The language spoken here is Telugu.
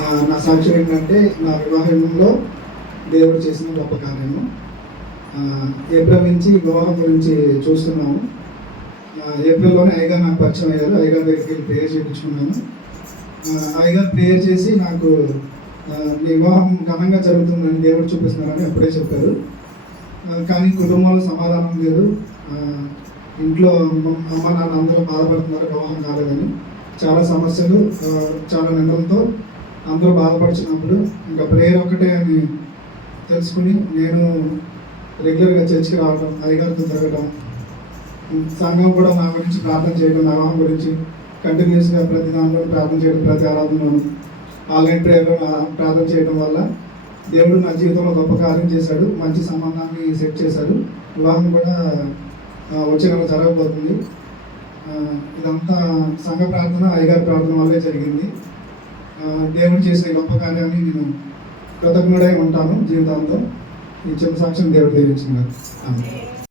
నా సాక్ష్యం ఏంటంటే నా వివాహంలో దేవుడు చేసిన గొప్ప కార్యము. ఏప్రిల్ నుంచి వివాహం గురించి చూస్తున్నాము. ఏప్రిల్లోనే అయ్యగారు నాకు పరిచయం అయ్యారు. అయ్యగారి దగ్గరికి వెళ్ళి ప్రేయర్ చేయించుకున్నాను. అయ్యగారు ప్రేయర్ చేసి నాకు మీ వివాహం ఘనంగా జరుగుతుందని దేవుడు చూపిస్తున్నారని అప్పుడే చెప్పారు. కానీ కుటుంబంలో సమాధానం లేదు. ఇంట్లో అమ్మ నాన్న అందరూ బాధపడుతున్నారు వివాహం కాలేదని. చాలా సమస్యలు, చాలా నిందలతో అందరూ బాధపడుతున్నప్పుడు ఇంకా ప్రేయర్ ఒకటే అని తెలుసుకుని నేను రెగ్యులర్గా చర్చికి రావడం, అయ్యగారితో తిరగడం, సంఘం కూడా నా గురించి ప్రార్థన చేయడం, నా వివాహం గురించి కంటిన్యూస్గా ప్రతి దాంట్లో ప్రార్థన చేయడం, ప్రతి ఆరాధనలోను ఆన్లైన్ ప్రేయర్లో ప్రార్థన చేయడం వల్ల దేవుడు నా జీవితంలో గొప్ప కార్యం చేశాడు. మంచి సంబంధాన్ని సెట్ చేశాడు. వివాహం కూడా వచ్చే నెల జరగబోతుంది. ఇదంతా సంఘ ప్రార్థన, అయ్యగారి ప్రార్థన వల్లే జరిగింది. దేవుడు చేసే గొప్ప కార్యాన్ని నేను కృతజ్ఞుడై ఉంటాను జీవితాంతం. ఈ చిన్న సాక్ష్యం దేవుడు దీవించినారు.